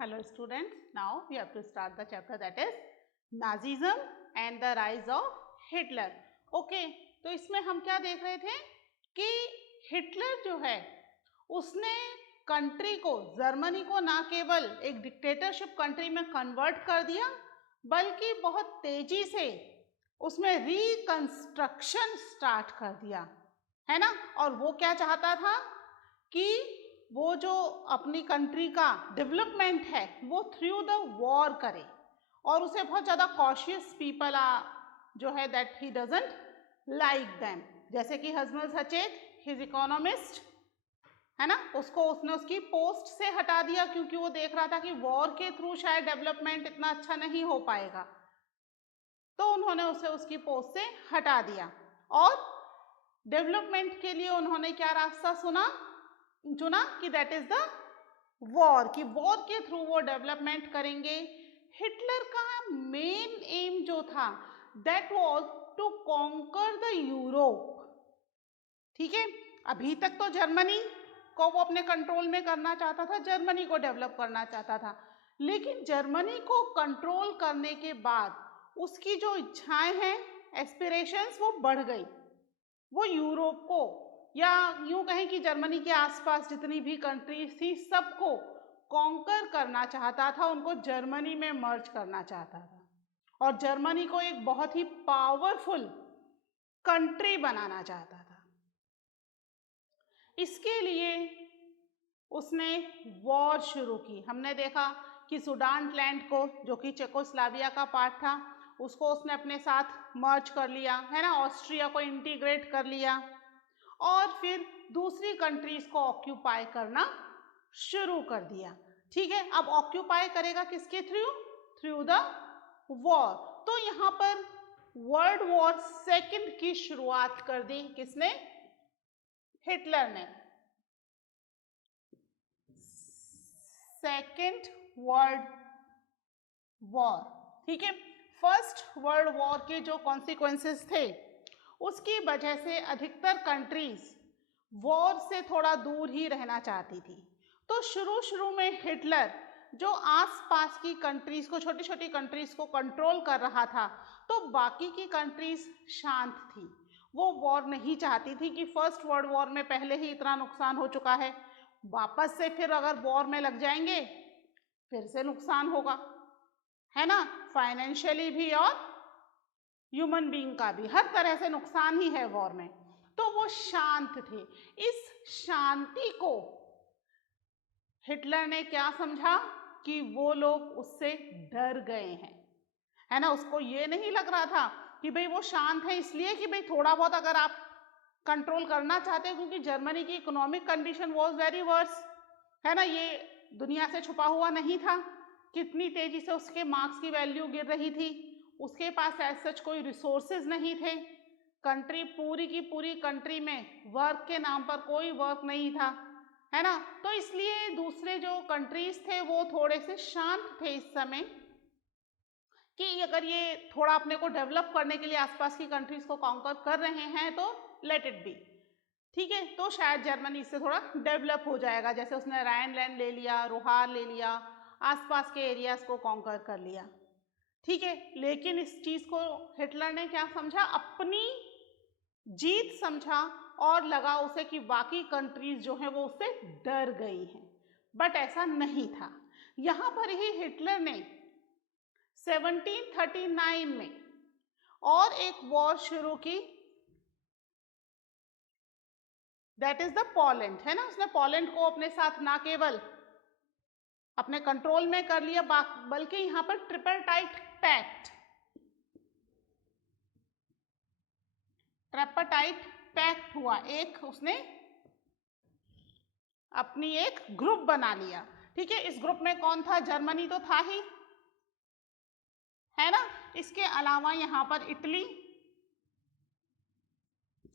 Hello students, now we have to start the chapter that is Nazism and the rise of Hitler. Okay, तो इसमें हम क्या देख रहे थे कि हिटलर जो है उसने कंट्री को, जर्मनी को ना केवल एक डिक्टेटरशिप कंट्री में कन्वर्ट कर दिया बल्कि बहुत तेजी से उसमें रिकंस्ट्रक्शन स्टार्ट कर दिया, है ना। और वो क्या चाहता था कि वो जो अपनी कंट्री का डेवलपमेंट है वो थ्रू द वॉर करे, और उसे बहुत ज़्यादा कॉशियस पीपल जो है that he doesn't like them, जैसे कि हजमल सचेत हिज इकोनॉमिस्ट है ना, उसने उसकी पोस्ट से हटा दिया क्योंकि वो देख रहा था कि वॉर के थ्रू शायद डेवलपमेंट इतना अच्छा नहीं हो पाएगा, तो उन्होंने उसे उसकी पोस्ट से हटा दिया। और डेवलपमेंट के लिए उन्होंने क्या रास्ता चुना कि दैट इज द वॉर, कि वॉर के थ्रू वो डेवलपमेंट करेंगे। हिटलर का मेन एम जो था that was to conquer the Europe. ठीक है, अभी तक तो जर्मनी को वो अपने कंट्रोल में करना चाहता था, जर्मनी को डेवलप करना चाहता था, लेकिन जर्मनी को कंट्रोल करने के बाद उसकी जो इच्छाएं हैं, एस्पिरेशंस, वो बढ़ गई। वो यूरोप को, या यूं कहें कि जर्मनी के आसपास जितनी भी कंट्रीज थी सबको कॉन्कर करना चाहता था, उनको जर्मनी में मर्ज करना चाहता था और जर्मनी को एक बहुत ही पावरफुल कंट्री बनाना चाहता था। इसके लिए उसने वॉर शुरू की। हमने देखा कि सुडानलैंड को, जो कि चेकोस्लोवाकिया का पार्ट था, उसको उसने अपने साथ मर्ज कर लिया, है ना, ऑस्ट्रिया को इंटीग्रेट कर लिया और फिर दूसरी कंट्रीज को ऑक्यूपाई करना शुरू कर दिया। ठीक है, अब ऑक्यूपाई करेगा किसके थ्रू द वॉर। तो यहाँ पर वर्ल्ड वॉर सेकंड की शुरुआत कर दी किसने? हिटलर ने। सेकंड वर्ल्ड वॉर, ठीक है। फर्स्ट वर्ल्ड वॉर के जो कॉन्सिक्वेंसेस थे उसकी वजह से अधिकतर कंट्रीज वॉर से थोड़ा दूर ही रहना चाहती थी। तो शुरू में हिटलर जो आसपास की कंट्रीज को, छोटी छोटी कंट्रीज को कंट्रोल कर रहा था, तो बाकी की कंट्रीज शांत थी। वो वॉर नहीं चाहती थी कि फर्स्ट वर्ल्ड वॉर में पहले ही इतना नुकसान हो चुका है, वापस से फिर अगर वॉर में लग जाएंगे फिर से नुकसान होगा, है ना, फाइनेंशियली भी और ह्यूमन बीइंग का भी, हर तरह से नुकसान ही है वॉर में। तो वो शांत थे। इस शांति को हिटलर ने क्या समझा कि वो लोग उससे डर गए हैं, है ना। उसको ये नहीं लग रहा था कि भाई वो शांत है इसलिए कि भाई थोड़ा बहुत अगर आप कंट्रोल करना चाहते हो, क्योंकि जर्मनी की economic condition was very worse, है ना, ये दुनिया से छुपा हुआ नहीं था। कितनी तेजी से उसके मार्क्स की वैल्यू गिर रही थी, उसके पास एज सच कोई रिसोर्सेज नहीं थे, कंट्री पूरी की पूरी कंट्री में वर्क के नाम पर कोई वर्क नहीं था, है ना। तो इसलिए दूसरे जो कंट्रीज थे वो थोड़े से शांत थे इस समय कि अगर ये थोड़ा अपने को डेवलप करने के लिए आसपास की कंट्रीज को कॉन्कर कर रहे हैं तो लेट इट बी, ठीक है। तो शायद जर्मनी इससे थोड़ा डेवलप हो जाएगा, जैसे उसने राइनलैंड ले लिया, रोहार ले लिया, आसपास के एरियाज को कॉन्कर कर लिया, ठीक है। लेकिन इस चीज को हिटलर ने क्या समझा? अपनी जीत समझा और लगा उसे कि बाकी कंट्रीज जो हैं वो उससे डर गई हैं, बट ऐसा नहीं था। यहां पर ही हिटलर ने 1739 में और एक वॉर शुरू की, दैट इज द पोलैंड, है ना। उसने पोलैंड को अपने साथ ना केवल अपने कंट्रोल में कर लिया बल्कि यहां पर ट्रिपरटाइट पैक्ट हुआ, एक उसने अपनी एक ग्रुप बना लिया, ठीक है। इस ग्रुप में कौन था? जर्मनी तो था ही, है ना। इसके अलावा यहां पर इटली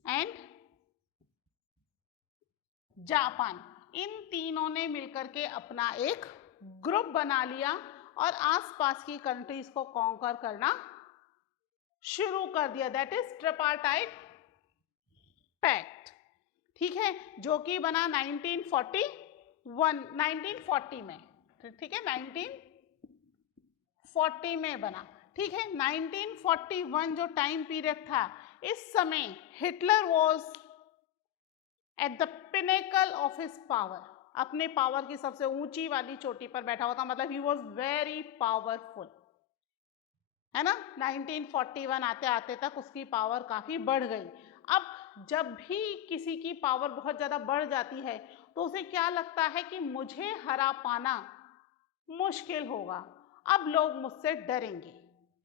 एंड जापान, इन तीनों ने मिलकर के अपना एक ग्रुप बना लिया और आसपास की कंट्रीज को कॉन्कर करना शुरू कर दिया, दैट इज ट्रिपरटाइट पैक्ट, ठीक है, जो कि बना 1940 में। ठीक है, 1940 में बना। ठीक है, 1941 जो टाइम पीरियड था, इस समय Hitler was at the pinnacle of his power, अपने पावर की सबसे ऊंची वाली चोटी पर बैठा हुआ था, मतलब ही वॉज वेरी पावरफुल, है ना। 1941 आते आते तक उसकी पावर काफी बढ़ गई। अब जब भी किसी की पावर बहुत ज्यादा बढ़ जाती है तो उसे क्या लगता है कि मुझे हरा पाना मुश्किल होगा, अब लोग मुझसे डरेंगे,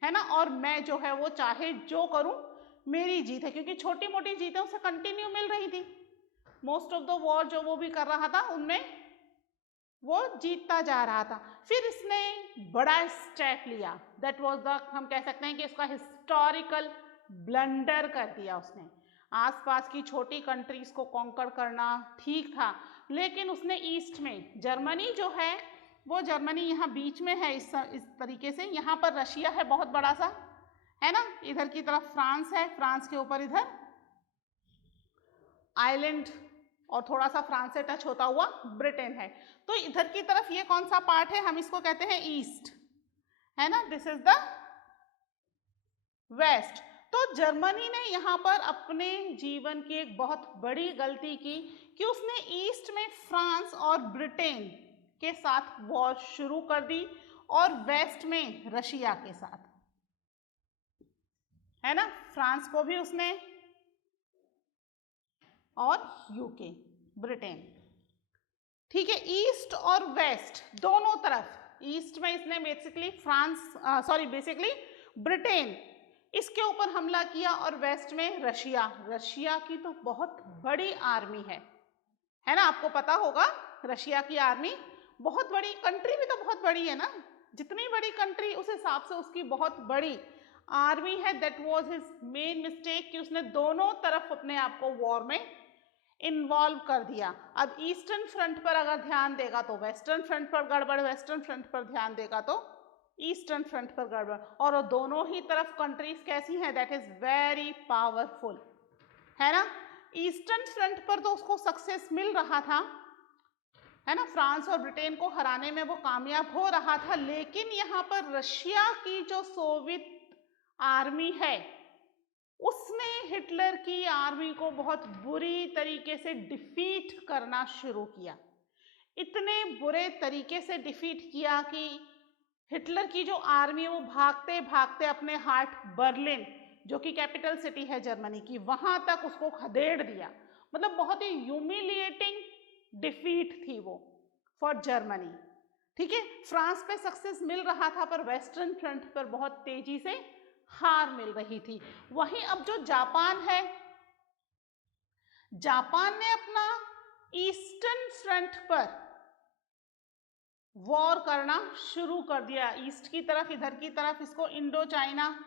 है ना, और मैं जो है वो चाहे जो करूं मेरी जीत है, क्योंकि छोटी मोटी जीतें उसे कंटिन्यू मिल रही थी। मोस्ट ऑफ द वॉर जो वो भी कर रहा था उनमें वो जीतता जा रहा था। फिर इसने बड़ा स्टेप लिया, दैट वाज द, हम कह सकते हैं कि इसका हिस्टोरिकल ब्लंडर कर दिया उसने। आसपास की छोटी कंट्रीज को कॉन्कर करना ठीक था, लेकिन उसने ईस्ट में जर्मनी जो है वो, जर्मनी यहाँ बीच में है इस तरीके से, यहाँ पर रशिया है बहुत बड़ा सा, है ना, इधर की तरफ फ्रांस है, फ्रांस के ऊपर इधर आइलैंड और थोड़ा सा फ्रांस से टच होता हुआ ब्रिटेन है। तो इधर की तरफ ये कौन सा पार्ट है, हम इसको कहते हैं ईस्ट, है ना, दिस इज द वेस्ट। तो जर्मनी ने यहाँ पर अपने जीवन की एक बहुत बड़ी गलती की कि उसने ईस्ट में फ्रांस और ब्रिटेन के साथ वॉर शुरू कर दी और वेस्ट में रशिया के साथ, है ना, फ्रांस को भी उसने और यूके, ब्रिटेन। ठीक है, ईस्ट और वेस्ट दोनों तरफ, ईस्ट में इसने बेसिकली बेसिकली ब्रिटेन, इसके ऊपर हमला किया, और वेस्ट में रशिया। रशिया की तो बहुत बड़ी आर्मी है ना, आपको पता होगा रशिया की आर्मी बहुत बड़ी, कंट्री भी तो बहुत बड़ी है ना, जितनी बड़ी कंट्री उस हिसाब से उसकी बहुत बड़ी आर्मी है। That was his main mistake कि उसने दोनों तरफ अपने आप को वॉर में इन्वॉल्व कर दिया। अब ईस्टर्न फ्रंट पर अगर ध्यान देगा तो वेस्टर्न फ्रंट पर गड़बड़, वेस्टर्न फ्रंट पर ध्यान देगा तो ईस्टर्न फ्रंट पर गड़बड़, और दोनों ही तरफ कंट्रीज कैसी हैं, दैट इज वेरी पावरफुल, है ना। ईस्टर्न फ्रंट पर तो उसको सक्सेस मिल रहा था, है ना, फ्रांस और ब्रिटेन को हराने में वो कामयाब हो रहा था, लेकिन यहाँ पर रशिया की जो सोवियत आर्मी है उसने हिटलर की आर्मी को बहुत बुरी तरीके से डिफीट करना शुरू किया। इतने बुरे तरीके से डिफीट किया कि हिटलर की जो आर्मी वो भागते भागते अपने हार्ट बर्लिन, जो कि कैपिटल सिटी है जर्मनी की, वहां तक उसको खदेड़ दिया। मतलब बहुत ही ह्यूमिलिएटिंग डिफीट थी वो फॉर जर्मनी। ठीक है, फ्रांस पे सक्सेस मिल रहा था पर वेस्टर्न फ्रंट पर बहुत तेजी से हार मिल रही थी। वहीं अब जो जापान है, जापान ने अपना ईस्टर्न फ्रंट पर वॉर करना शुरू कर दिया। ईस्ट की तरफ, इधर की तरफ इसको इंडो चाइना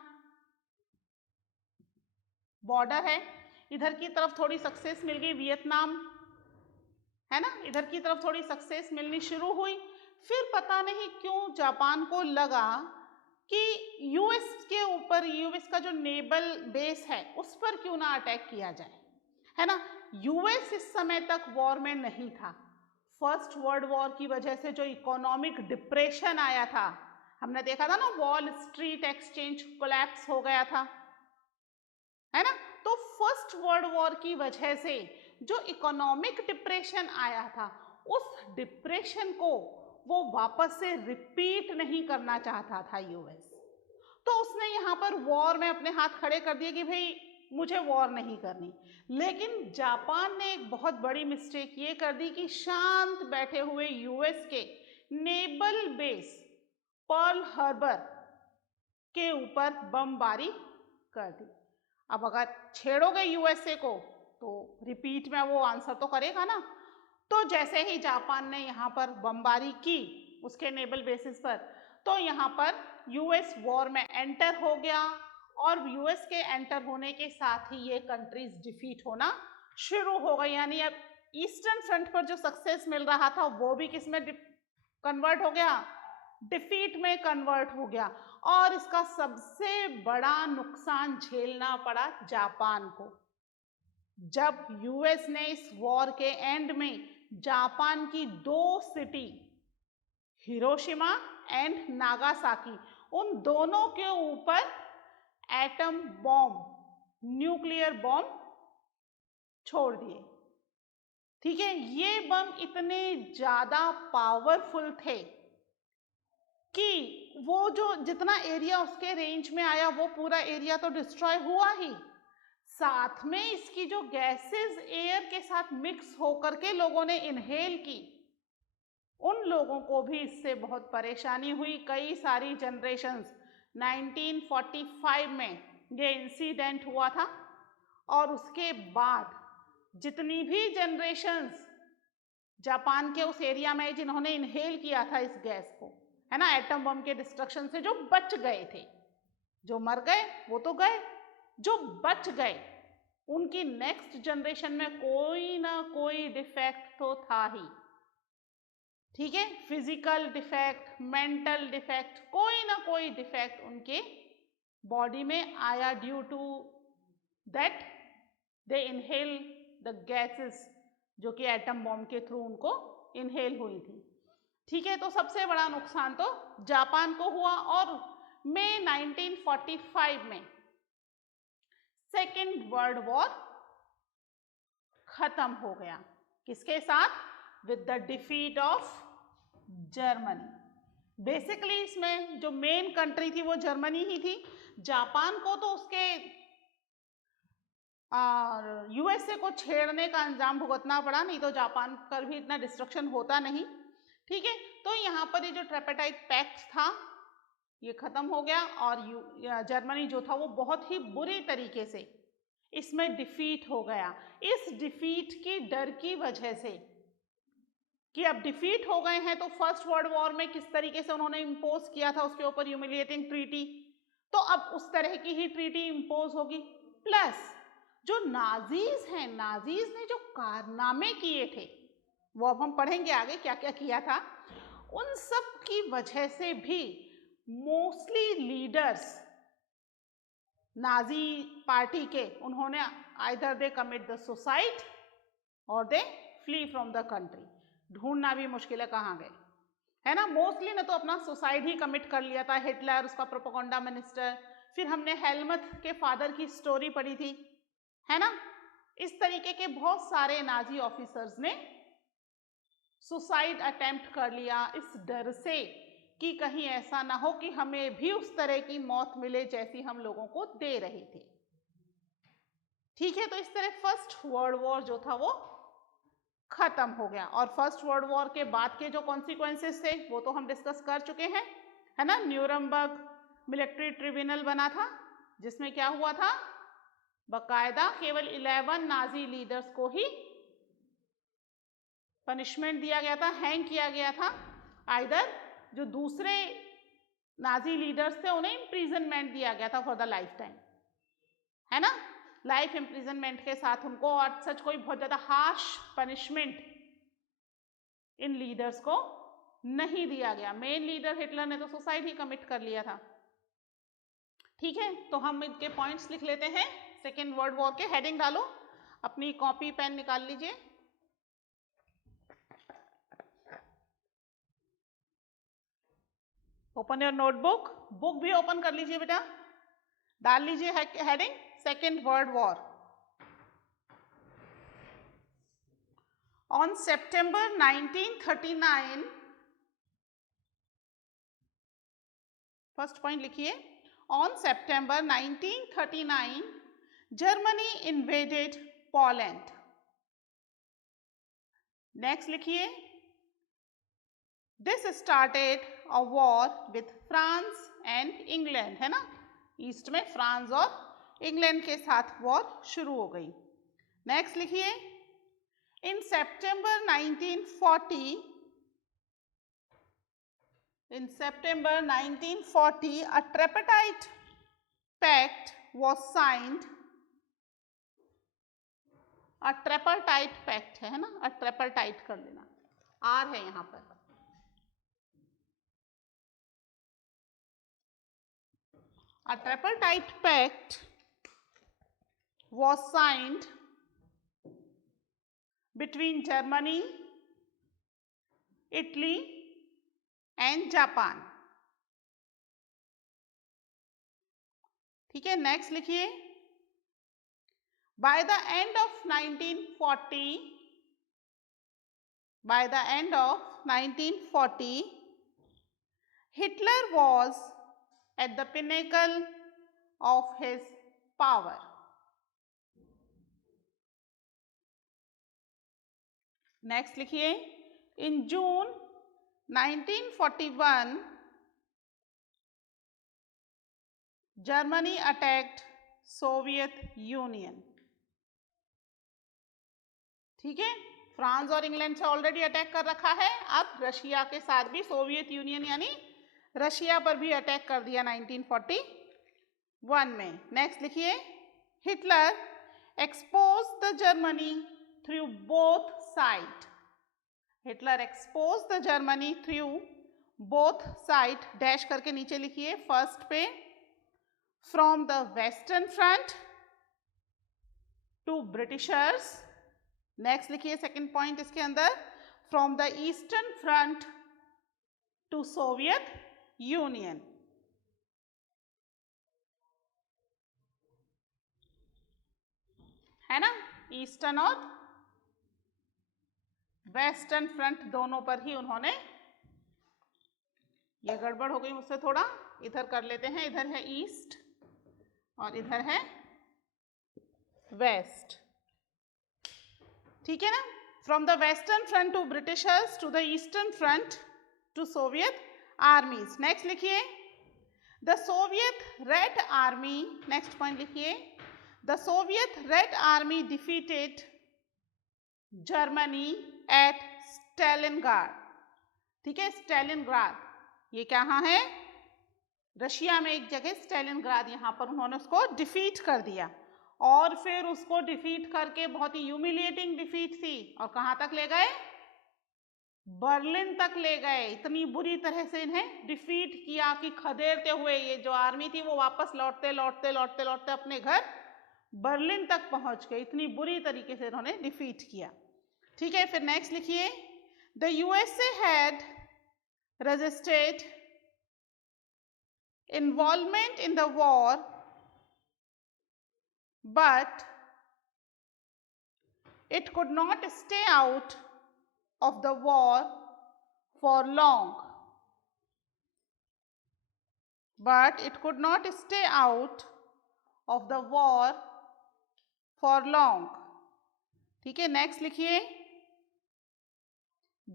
बॉर्डर है, इधर की तरफ थोड़ी सक्सेस मिल गई, वियतनाम, है ना, इधर की तरफ थोड़ी सक्सेस मिलनी शुरू हुई। फिर पता नहीं क्यों जापान को लगा कि यूएस के ऊपर, यूएस का जो नेवल बेस है उस पर क्यों ना अटैक किया जाए, है ना। यूएस इस समय तक वॉर में नहीं था। फर्स्ट वर्ल्ड वॉर की वजह से जो इकोनॉमिक डिप्रेशन आया था, हमने देखा था ना, वॉल स्ट्रीट एक्सचेंज कोलैप्स हो गया था, है ना। तो फर्स्ट वर्ल्ड वॉर की वजह से जो इकोनॉमिक डिप्रेशन आया था, उस डिप्रेशन को वो वापस से रिपीट नहीं करना चाहता था यूएस। तो उसने यहाँ पर वॉर में अपने हाथ खड़े कर दिए कि भाई मुझे वॉर नहीं करनी। लेकिन जापान ने एक बहुत बड़ी मिस्टेक ये कर दी कि शांत बैठे हुए यूएस के नेवल बेस पर्ल हार्बर के ऊपर बमबारी कर दी। अब अगर छेड़ोगे यूएसए को तो रिपीट में वो आंसर तो करेगा ना। तो जैसे ही जापान ने यहाँ पर बमबारी की उसके नेवल बेसिस पर, तो यहाँ पर यूएस वॉर में एंटर हो गया, और यूएस के एंटर होने के साथ ही ये कंट्रीज डिफीट होना शुरू हो गई। यानी अब ईस्टर्न फ्रंट पर जो सक्सेस मिल रहा था वो भी किस में कन्वर्ट हो गया, डिफीट में कन्वर्ट हो गया। और इसका सबसे बड़ा नुकसान झेलना पड़ा जापान को। जब यूएस ने इस वॉर के एंड में जापान की 2 सिटी हिरोशिमा एंड नागासाकी, उन दोनों के ऊपर एटम बॉम्ब, न्यूक्लियर बॉम्ब छोड़ दिए। ठीक है, ये बम इतने ज्यादा पावरफुल थे कि वो जो जितना एरिया उसके रेंज में आया वो पूरा एरिया तो डिस्ट्रॉय हुआ ही, साथ में इसकी जो गैसेस एयर के साथ मिक्स होकर के लोगों ने इनहेल की, उन लोगों को भी इससे बहुत परेशानी हुई। कई सारी जनरेशंस, 1945 में ये इंसिडेंट हुआ था और उसके बाद जितनी भी जनरेशंस जापान के उस एरिया में जिन्होंने इनहेल किया था इस गैस को, है ना, एटम बम के डिस्ट्रक्शन से जो बच गए थे, जो मर गए वो तो गए, जो बच गए उनकी नेक्स्ट जनरेशन में कोई ना कोई डिफेक्ट तो था ही। ठीक है, फिजिकल डिफेक्ट, मेंटल डिफेक्ट, कोई ना कोई डिफेक्ट उनके बॉडी में आया due to that they inhale the gases जो कि एटम बॉम्ब के थ्रू उनको इनहेल हुई थी। ठीक है, तो सबसे बड़ा नुकसान तो जापान को हुआ और मई 1945 में सेकेंड वर्ल्ड वॉर खत्म हो गया। किसके साथ? With the defeat of Germany. Basically इसमें जो मेन कंट्री थी वो जर्मनी ही थी। जापान को तो उसके यूएसए को छेड़ने का अंजाम भुगतना पड़ा, नहीं तो जापान पर भी इतना डिस्ट्रक्शन होता नहीं। ठीक है, तो यहाँ पर ये जो ट्रिपेटाइट पैक्ट था ये खत्म हो गया और जर्मनी जो था वो बहुत ही बुरी तरीके से इसमें डिफीट हो गया। इस डिफीट की डर की वजह से कि अब डिफीट हो गए हैं, तो फर्स्ट वर्ल्ड वॉर में किस तरीके से उन्होंने इम्पोज किया था उसके ऊपर ह्यूमिलिएटिंग ट्रीटी, तो अब उस तरह की ही ट्रीटी इम्पोज होगी। प्लस जो नाजीज हैं, नाजीज ने जो कारनामे किए थे वो अब हम पढ़ेंगे आगे क्या क्या किया था, उन सब की वजह से भी मोस्टली लीडर्स नाजी पार्टी के, उन्होंने either they commit the suicide और दे फ्ली फ्रॉम द कंट्री। ढूंढना भी मुश्किल है कहाँ गए, है ना। मोस्टली ने तो अपना सुसाइड ही कमिट कर लिया था, हिटलर, उसका प्रोपेगेंडा मिनिस्टर, फिर हमने हेलमथ के फादर की स्टोरी पढ़ी थी, है ना। इस तरीके के बहुत सारे नाजी ऑफिसर्स ने सुसाइड अटेम्प्ट कर लिया इस डर से कि कहीं ऐसा ना हो कि हमें भी उस तरह की मौत मिले जैसी हम लोगों को दे रहे थे। ठीक है, तो इस तरह फर्स्ट वर्ल्ड वॉर जो था वो खत्म हो गया। और फर्स्ट वर्ल्ड वॉर के बाद के जो कॉन्सिक्वेंसेस थे वो तो हम डिस्कस कर चुके हैं, है ना। न्यूरमबर्ग मिलिट्री ट्रिब्यूनल बना था जिसमें क्या हुआ था, बकायदा केवल 11 नाजी लीडर्स को ही पनिशमेंट दिया गया था, हैंग किया गया था। आइदर जो दूसरे नाजी लीडर्स थे उन्हें इम्प्रिजनमेंट दिया गया था फॉर द लाइफ टाइम, है ना, लाइफ इम्प्रिजनमेंट के साथ उनको, और सच कोई बहुत ज्यादा हार्श पनिशमेंट इन लीडर्स को नहीं दिया गया। मेन लीडर हिटलर ने तो सुसाइड ही कमिट कर लिया था। ठीक है, तो हम इनके पॉइंट्स लिख लेते हैं सेकेंड वर्ल्ड वॉर के। हेडिंग डालो, अपनी कॉपी पेन निकाल लीजिए। ओपन योर नोटबुक, बुक भी ओपन कर लीजिए बेटा, डाल लीजिए heading second world war. On September 1939, first point लिखिए, On September 1939, Germany invaded Poland. Next लिखिए, This started a war with France and England, है ना, ईस्ट में फ्रांस और इंग्लैंड के साथ वॉर शुरू हो गई। नेक्स्ट लिखिए, In September 1940, a tripartite pact was signed. a tripartite pact है ना, a tripartite कर देना, आर है यहाँ पर। A tripartite pact was signed between Germany, Italy and Japan. ठीक है, नेक्स्ट लिखिए, by the end of 1940 Hitler was at the pinnacle of his power. Next लिखिए, इन जून 1941 जर्मनी अटैक्ड सोवियत यूनियन। ठीक है, फ्रांस और इंग्लैंड से ऑलरेडी अटैक कर रखा है, अब रशिया के साथ भी सोवियत यूनियन यानी रशिया पर भी अटैक कर दिया 1941 में। नेक्स्ट लिखिए, Hitler exposed the Germany through both side. Hitler exposed the Germany through both side, dash करके नीचे लिखिए फर्स्ट पे, from the western front to Britishers. Next लिखिए सेकंड पॉइंट इसके अंदर, from the eastern front to Soviet Union. है ना, eastern और वेस्टर्न फ्रंट दोनों पर ही उन्होंने, ये गड़बड़ हो गई मुझसे थोड़ा, इधर कर लेते हैं, इधर है ईस्ट और इधर है वेस्ट। ठीक है ना, from the western front to Britishers to the eastern front to Soviet armies. Next लिखिए, the Soviet red army, next point लिखिए, the Soviet red army defeated Germany at Stalingrad. ठीक है, स्टालिनग्राद ये कहाँ है, रशिया में एक जगह स्टालिनग्राद, यहाँ पर उन्होंने उसको डिफीट कर दिया और फिर उसको डिफीट करके, बहुत ही ह्यूमिलिएटिंग डिफीट थी, और कहाँ तक ले गए, बर्लिन तक ले गए। इतनी बुरी तरह से इन्हें डिफीट किया कि खदेड़ते हुए ये जो आर्मी थी वो वापस लौटते लौटते लौटते लौटते अपने घर बर्लिन तक पहुंच गए, इतनी बुरी तरीके से इन्होंने डिफीट किया। ठीक है, फिर नेक्स्ट लिखिए, the USA had resisted involvement in the war, but it could not stay out of the war for long. But it could not stay out of the war for long. ठीक है, next लिखिए,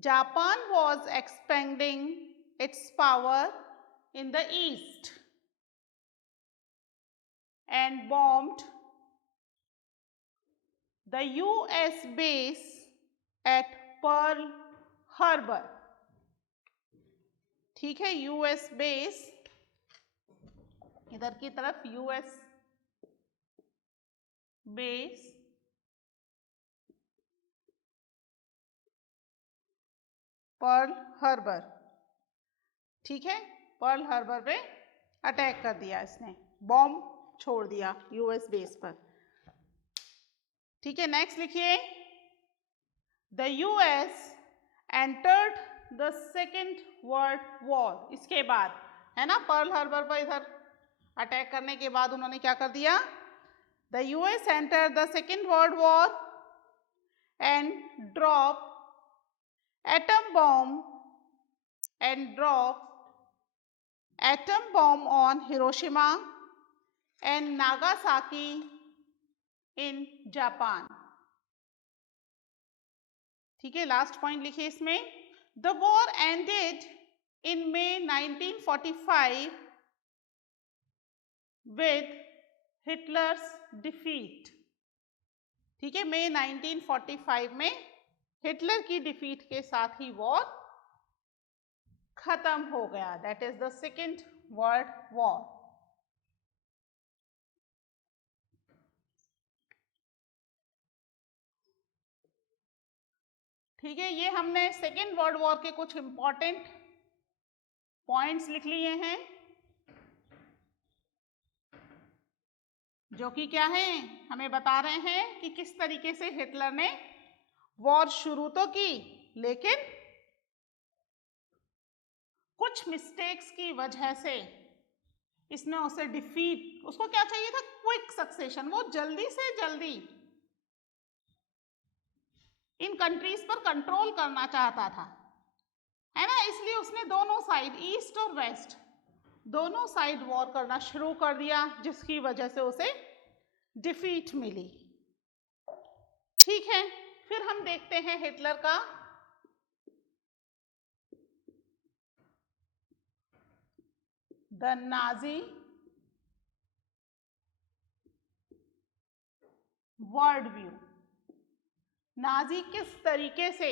Japan was expanding its power in the east and bombed the US base at Pearl Harbor. ठीक है, US base, इधर की तरफ US base Pearl Harbor. ठीक है, पर्ल हार्बर पे अटैक कर दिया इसने, बॉम्ब छोड़ दिया यूएस बेस पर। ठीक है, नेक्स्ट लिखिए, the US entered the second world war. इसके बाद, है ना, पर्ल हार्बर पर इधर अटैक करने के बाद उन्होंने क्या कर दिया, the US entered the second world war and drop atom bomb on Hiroshima and Nagasaki in Japan. ठीक है, लास्ट पॉइंट लिखिए इसमें, the war ended in May 1945 with Hitler's defeat. ठीक है, May 1945 में हिटलर की डिफीट के साथ ही वॉर खत्म हो गया, that is the second world war. ठीक है, ये हमने सेकेंड वर्ल्ड वॉर के कुछ इंपॉर्टेंट पॉइंट्स लिख लिए हैं, जो कि क्या है, हमें बता रहे हैं कि किस तरीके से हिटलर ने वॉर शुरू तो की, लेकिन कुछ मिस्टेक्स की वजह से इसने उसे डिफीट, उसको क्या चाहिए था, क्विक सक्सेशन, वो जल्दी से जल्दी इन कंट्रीज पर कंट्रोल करना चाहता था, है ना। इसलिए उसने दोनों साइड, ईस्ट और वेस्ट, दोनों साइड वॉर करना शुरू कर दिया, जिसकी वजह से उसे डिफीट मिली। ठीक है, फिर हम देखते हैं हिटलर का the Nazi world view. Nazi किस तरीके से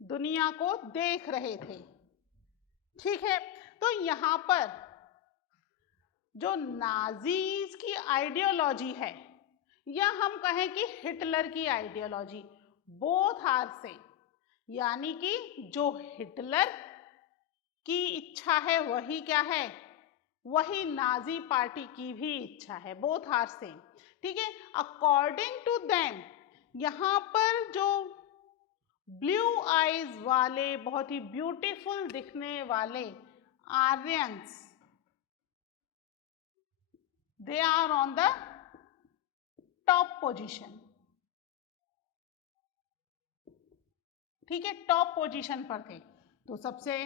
दुनिया को देख रहे थे। ठीक है, तो यहां पर जो नाजीज की आइडियोलॉजी है, या हम कहें कि हिटलर की आइडियोलॉजी, बोथ आर सेम, यानी कि जो हिटलर की इच्छा है वही क्या है, वही नाजी पार्टी की भी इच्छा है, बोथ आर सेम। ठीक है, अकॉर्डिंग टू देम यहाँ पर जो ब्लू आईज वाले, बहुत ही ब्यूटीफुल दिखने वाले Aryans, they are on the top position. ठीक है, टॉप पोजीशन पर थे। तो सबसे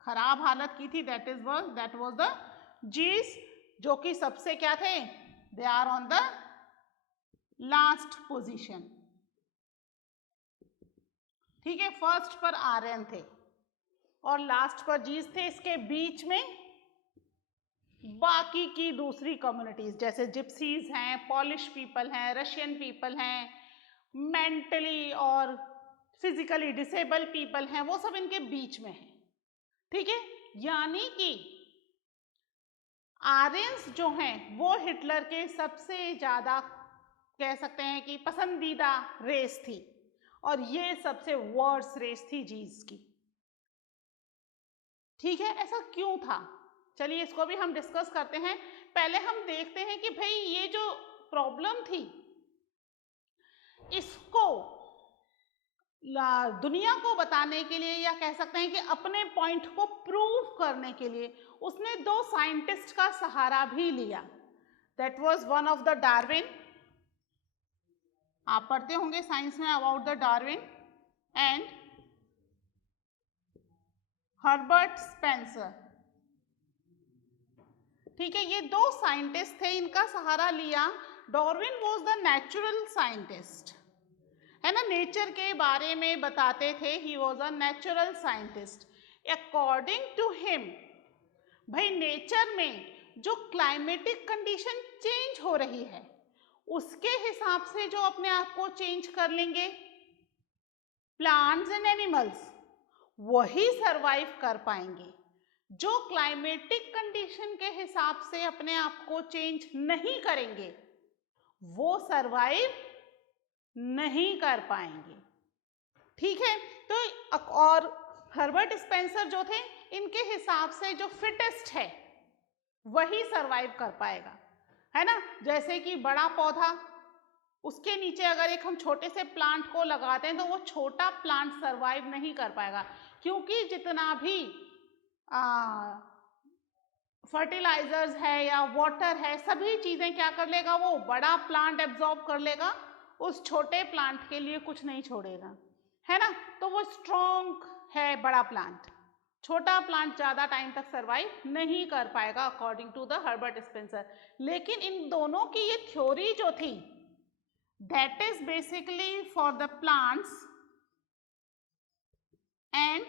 खराब हालत की थी, दैट वाज द जीस, जो कि सबसे क्या थे, they are on the last position. ठीक है, फर्स्ट पर आर्यन थे और लास्ट पर जीस थे। इसके बीच में बाकी की दूसरी कम्युनिटीज, जैसे जिप्सीज हैं, पॉलिश पीपल हैं, रशियन पीपल हैं, मेंटली और फिजिकली डिसेबल पीपल हैं, वो सब इनके बीच में है। ठीक है, यानी कि आर्यंस जो हैं वो हिटलर के सबसे ज्यादा कह सकते हैं कि पसंदीदा रेस थी, और ये सबसे वर्स रेस थी जीज की। ठीक है, ऐसा क्यों था, चलिए इसको भी हम डिस्कस करते हैं। पहले हम देखते हैं कि भाई ये जो प्रॉब्लम थी, इसको दुनिया को बताने के लिए, या कह सकते हैं कि अपने पॉइंट को प्रूव करने के लिए, उसने दो साइंटिस्ट का सहारा भी लिया। That was one of the Darwin, आप पढ़ते होंगे साइंस में about the Darwin, and Herbert Spencer. ठीक है, ये दो साइंटिस्ट थे, इनका सहारा लिया। Darwin was the natural scientist, है ना, नेचर के बारे में बताते थे, he was a natural scientist. According to him, भाई नेचर में जो क्लाइमेटिक कंडीशन चेंज हो रही है, उसके हिसाब से जो अपने आप को चेंज कर लेंगे प्लांट्स एंड एनिमल्स, वही सरवाइव कर पाएंगे। जो क्लाइमेटिक कंडीशन के हिसाब से अपने आप को चेंज नहीं करेंगे, वो सरवाइव नहीं कर पाएंगे। ठीक है, तो और हर्बर्ट स्पेंसर जो थे, इनके हिसाब से जो फिटेस्ट है वही सरवाइव कर पाएगा, है ना। जैसे कि बड़ा पौधा, उसके नीचे अगर एक हम छोटे से प्लांट को लगाते हैं तो वो छोटा प्लांट सरवाइव नहीं कर पाएगा, क्योंकि जितना भी फर्टिलाइजर्स है या वाटर है, सभी चीजें क्या कर लेगा, वो बड़ा प्लांट एब्जॉर्ब कर लेगा, उस छोटे प्लांट के लिए कुछ नहीं छोड़ेगा, है ना। तो वो स्ट्रॉन्ग है बड़ा प्लांट, छोटा प्लांट ज्यादा टाइम तक सरवाइव नहीं कर पाएगा, according to the Herbert Spencer. लेकिन इन दोनों की ये थ्योरी जो थी, that is basically for the plants and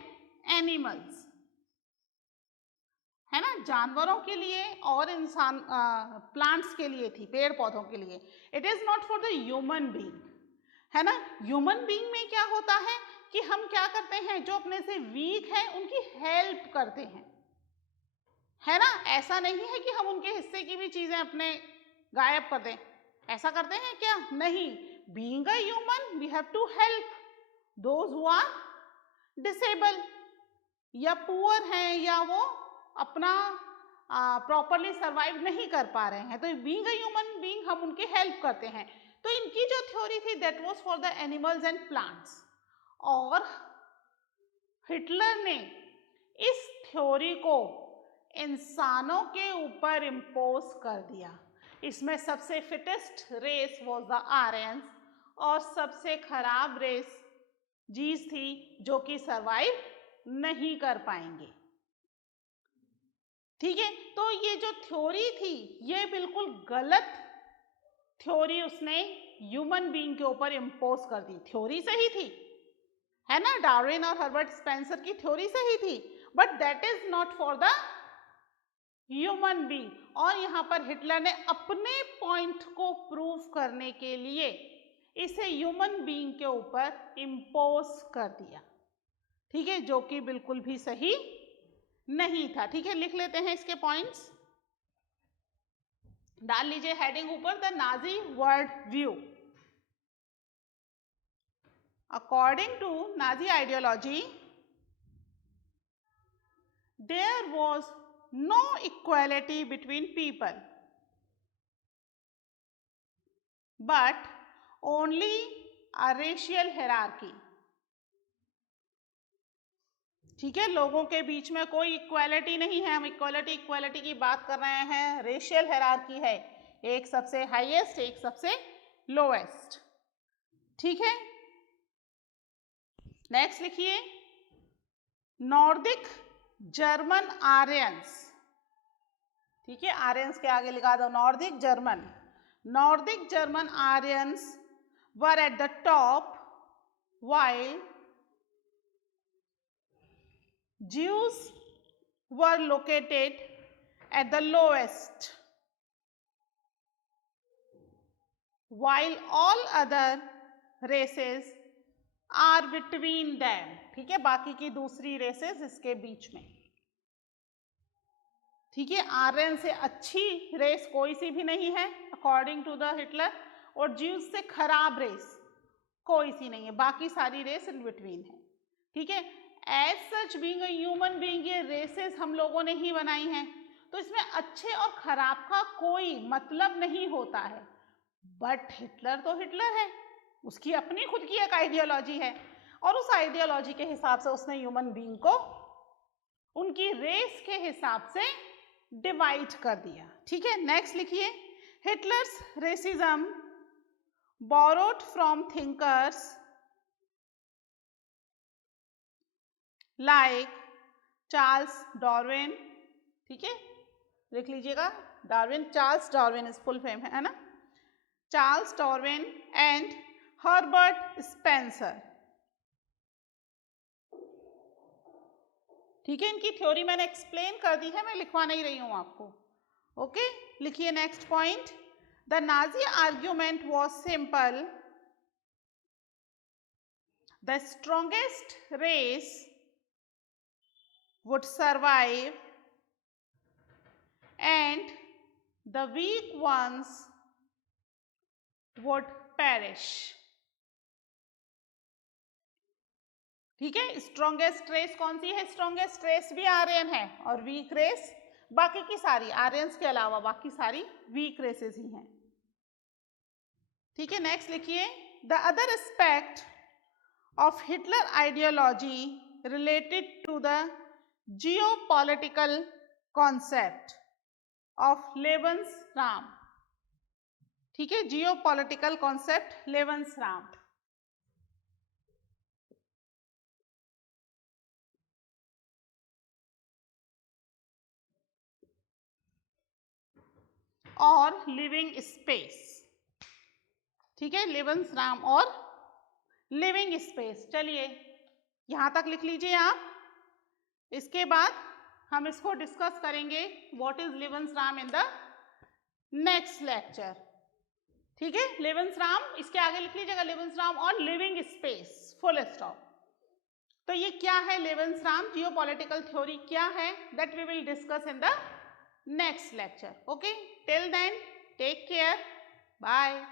animals, है ना, जानवरों के लिए और इंसान प्लांट्स के लिए थी, पेड़ पौधों के लिए। It is not for the human being, है ना। ह्यूमन बीइंग में क्या होता है कि हम क्या करते हैं, जो अपने से वीक है उनकी हेल्प करते हैं, है ना। ऐसा नहीं है कि हम उनके हिस्से की भी चीजें अपने गायब कर दें, ऐसा करते हैं क्या, नहीं। Being a human we have to help those who are disable, या पुअर हैं, या वो अपना प्रॉपरली सरवाइव नहीं कर पा रहे हैं, तो बीइंग अ ह्यूमन बीइंग हम उनकी हेल्प करते हैं। तो इनकी जो थ्योरी थी, that was for the animals and plants, और हिटलर ने इस थ्योरी को इंसानों के ऊपर इम्पोज कर दिया। इसमें सबसे fittest race was the Aryans और सबसे खराब रेस जीज थी जो कि सरवाइव नहीं कर पाएंगे। ठीक है, तो ये जो थ्योरी थी ये बिल्कुल गलत थ्योरी उसने ह्यूमन बीइंग के ऊपर इम्पोज कर दी। थ्योरी सही थी, है ना, डार्विन और हर्बर्ट स्पेंसर की थ्योरी सही थी, but that is not for the human being. और यहाँ पर हिटलर ने अपने पॉइंट को प्रूव करने के लिए इसे ह्यूमन बीइंग के ऊपर इम्पोज कर दिया। ठीक है, जो कि बिल्कुल भी सही नहीं था। ठीक है, लिख लेते हैं इसके पॉइंट्स, डाल लीजिए हेडिंग ऊपर, the Nazi world view. According to Nazi ideology, there was no equality between people, but only a racial hierarchy. ठीक है, लोगों के बीच में कोई इक्वालिटी नहीं है। हम इक्वालिटी की बात कर रहे हैं, रेशियल हायरार्की है, एक सबसे हाईएस्ट एक सबसे लोएस्ट। ठीक है, नेक्स्ट लिखिए, नॉर्डिक जर्मन आर्यंस। ठीक है, आर्यंस के आगे लिखा दो Nordic German. Nordic German Aryans were at the top while Jews were located at the lowest, while all other races are between them. ठीक है, बाकी की दूसरी रेसेस इसके बीच में। ठीक है, आर्यन से अच्छी रेस कोई सी भी नहीं है अकॉर्डिंग टू द हिटलर, और ज्यूज से खराब रेस कोई सी नहीं है, बाकी सारी रेस इन बिटवीन है। ठीक है, as such being a human being ये रेसेस हम लोगों ने ही बनाई हैं, तो इसमें अच्छे और खराब का कोई मतलब नहीं होता है। बट हिटलर तो हिटलर है, उसकी अपनी खुद की एक आइडियोलॉजी है, और उस आइडियोलॉजी के हिसाब से उसने ह्यूमन बीइंग को उनकी रेस के हिसाब से डिवाइड कर दिया। ठीक है, नेक्स्ट लिखिए, Hitler's racism borrowed from thinkers like Charles Darwin. ठीक है, लिख लीजिएगा Darwin, Charles Darwin is full fame है ना, Charles Darwin and Herbert Spencer. ठीक है, इनकी थ्योरी मैंने एक्सप्लेन कर दी है, मैं लिखवा नहीं रही हूं आपको। ओके, लिखिए next point, the Nazi argument was simple, the strongest race would survive and the weak ones would perish. ठीक है, स्ट्रॉन्गेस्ट रेस कौन सी है? स्ट्रॉन्गेस्ट रेस भी आर्यन है, और वीक रेस बाकी की सारी, आर्यंस के अलावा बाकी सारी वीक रेसेस ही हैं। ठीक है, नेक्स्ट लिखिए, the other aspect of Hitler ideology related to the geopolitical concept of Lebensraum। ठीक है, geopolitical concept Lebensraum। और लिविंग स्पेस। ठीक है, Lebensraum और लिविंग स्पेस। चलिए यहां तक लिख लीजिए आप, इसके बाद हम इसको डिस्कस करेंगे what is Lebensraum in the next lecture. ठीक है, Lebensraum, इसके आगे लिख लीजिएगा Lebensraum और लिविंग स्पेस, फुल स्टॉप। तो ये क्या है Lebensraum, जियोपॉलिटिकल थ्योरी क्या है, that we will discuss in the next lecture. Okay, till then take care, bye.